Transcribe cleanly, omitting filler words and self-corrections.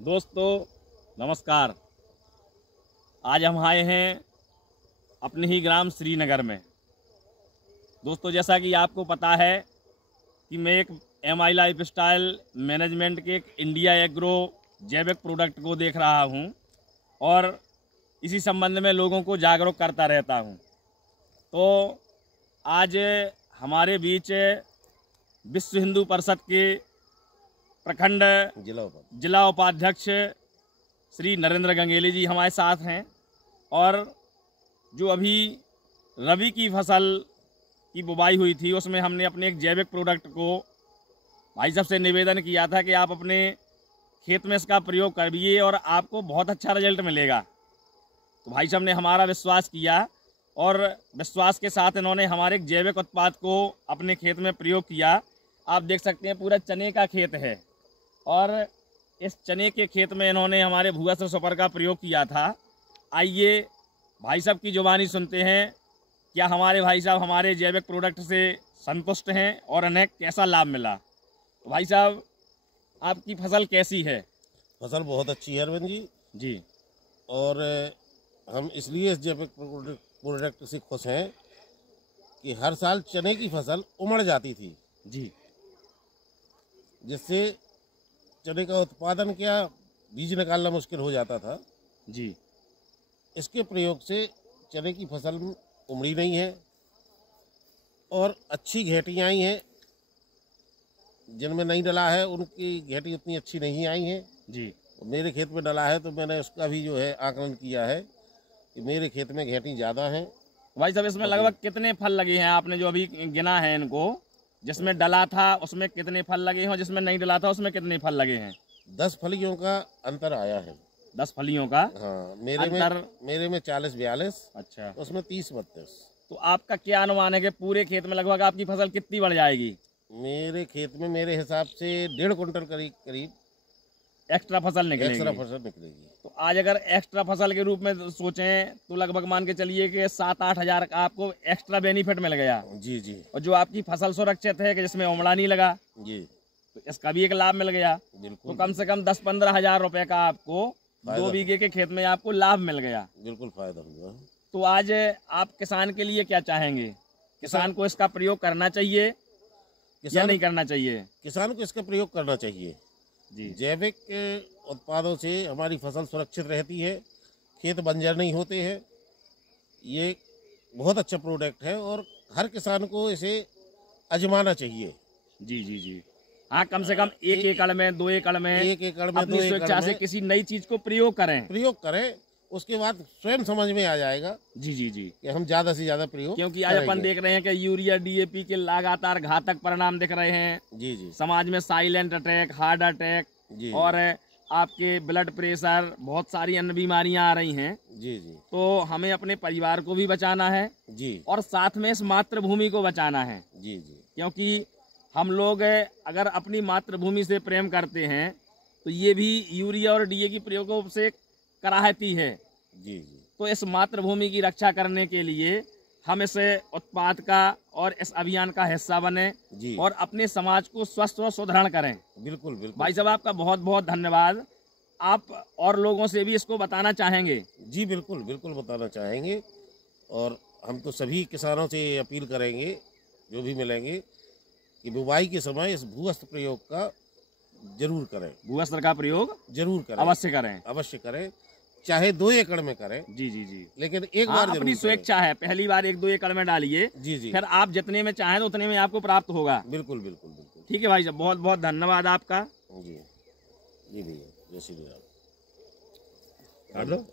दोस्तों नमस्कार। आज हम आए हैं अपने ही ग्राम श्रीनगर में। दोस्तों जैसा कि आपको पता है कि मैं एक MI लाइफस्टाइल मैनेजमेंट के एक इंडिया एग्रो जैविक प्रोडक्ट को देख रहा हूं और इसी संबंध में लोगों को जागरूक करता रहता हूं। तो आज हमारे बीच विश्व हिंदू परिषद के प्रखंड जिला उपाध्यक्ष श्री नरेंद्र गंगेली जी हमारे साथ हैं और जो अभी रबी की फसल की बुवाई हुई थी उसमें हमने अपने एक जैविक प्रोडक्ट को भाई साहब से निवेदन किया था कि आप अपने खेत में इसका प्रयोग करिए और आपको बहुत अच्छा रिजल्ट मिलेगा। तो भाई साहब ने हमारा विश्वास किया और विश्वास के साथ इन्होंने हमारे एक जैविक उत्पाद को अपने खेत में प्रयोग किया। आप देख सकते हैं पूरा चने का खेत है और इस चने के खेत में इन्होंने हमारे भूअस्त्र सुपर का प्रयोग किया था। आइए भाई साहब की जुबानी सुनते हैं, क्या हमारे भाई साहब हमारे जैविक प्रोडक्ट से संतुष्ट हैं और उन्हें कैसा लाभ मिला। तो भाई साहब आपकी फसल कैसी है? फसल बहुत अच्छी है अरविंद जी। और हम इसलिए इस जैविक प्रोडक्ट से खुश हैं कि हर साल चने की फसल उमड़ जाती थी जी, जिससे चने का उत्पादन क्या बीज निकालना मुश्किल हो जाता था जी। इसके प्रयोग से चने की फसल उमड़ी नहीं है और अच्छी घेटियाँ आई हैं। जिनमें नहीं डला है उनकी घेटी उतनी अच्छी नहीं आई हैं जी। मेरे खेत में डला है तो मैंने उसका भी जो है आकलन किया है कि मेरे खेत में घेटी ज़्यादा हैं। भाई साहब इसमें लगभग कितने फल लगे हैं? आपने जो अभी गिना है इनको, जिसमें डला था उसमें कितने फल लगे हैं और जिसमें नहीं डला था उसमें कितने फल लगे हैं? 10 फलियों का अंतर आया है। 10 फलियों का? हाँ, मेरे में 40-42। अच्छा, उसमें 30-32। तो आपका क्या अनुमान है कि पूरे खेत में लगभग आपकी फसल कितनी बढ़ जाएगी? मेरे खेत में मेरे हिसाब से 1.5 कुंटल करीब एक्स्ट्रा फसल निकलेगी। एक्स्ट्रा फसल निकलेगी। तो आज अगर एक्स्ट्रा फसल के रूप में सोचें तो लगभग मान के चलिए कि 7-8 हज़ार का आपको एक्स्ट्रा बेनिफिट मिल गया। जी जी। और जो आपकी फसल सुरक्षित है कि जिसमें उमड़ा नहीं लगा जी, तो इसका भी एक लाभ मिल गया। बिल्कुल। तो कम से कम 10-15 हज़ार रुपए का आपको 2 बीघे के खेत में आपको लाभ मिल गया। बिल्कुल फायदा हुआ। तो आज आप किसान के लिए क्या चाहेंगे? किसान को इसका प्रयोग करना चाहिए या नहीं करना चाहिए? किसान को इसका प्रयोग करना चाहिए जी। जैविक उत्पादों से हमारी फसल सुरक्षित रहती है, खेत बंजर नहीं होते हैं। ये बहुत अच्छा प्रोडक्ट है और हर किसान को इसे आजमाना चाहिए। जी जी जी। हाँ, कम से कम 1 एकड़ में 2 एकड़ में अपनी 2 एकड़ स्वेच्छा से किसी नई चीज को प्रयोग करें। उसके बाद स्वयं समझ में आ जाएगा जी जी जी कि हम ज्यादा से ज्यादा प्रयोग क्योंकि आज अपन देख रहे हैं कि यूरिया DAP के लगातार घातक परिणाम दिख रहे हैं। जी जी। समाज में साइलेंट अटैक, हार्ट अटैक जी और आपके ब्लड प्रेशर, बहुत सारी अन्य बीमारियां आ रही हैं। जी जी। तो हमें अपने परिवार को भी बचाना है जी और साथ में इस मातृभूमि को बचाना है। जी जी। क्योंकि हम लोग अगर अपनी मातृभूमि से प्रेम करते हैं तो ये भी यूरिया और DAP के प्रयोगों से कराहती है। जी जी। तो इस मातृभूमि की रक्षा करने के लिए हम इस उत्पाद का और इस अभियान का हिस्सा बने जी। और अपने समाज को स्वस्थ और सुदृढ़ करें। बिल्कुल बिल्कुल। भाई साहब आपका बहुत बहुत धन्यवाद। आप और लोगों से भी इसको बताना चाहेंगे? जी बिल्कुल बिल्कुल बताना चाहेंगे और हम तो सभी किसानों से अपील करेंगे जो भी मिलेंगे कि बुवाई के समय इस भूअस्त्र प्रयोग का जरूर करें। भूअस्त्र का प्रयोग जरूर करें, अवश्य करें, चाहे 2 एकड़ में करें। जी जी जी। लेकिन एक बार जरूर अपनी स्वेच्छा है, पहली बार 1-2 एकड़ में डालिए। जी जी। फिर आप जितने में चाहें तो उतने में आपको प्राप्त होगा। बिल्कुल बिल्कुल बिल्कुल। ठीक है भाई साहब, बहुत बहुत धन्यवाद आपका। जी जी भैया, जय श्री राम। काट लो।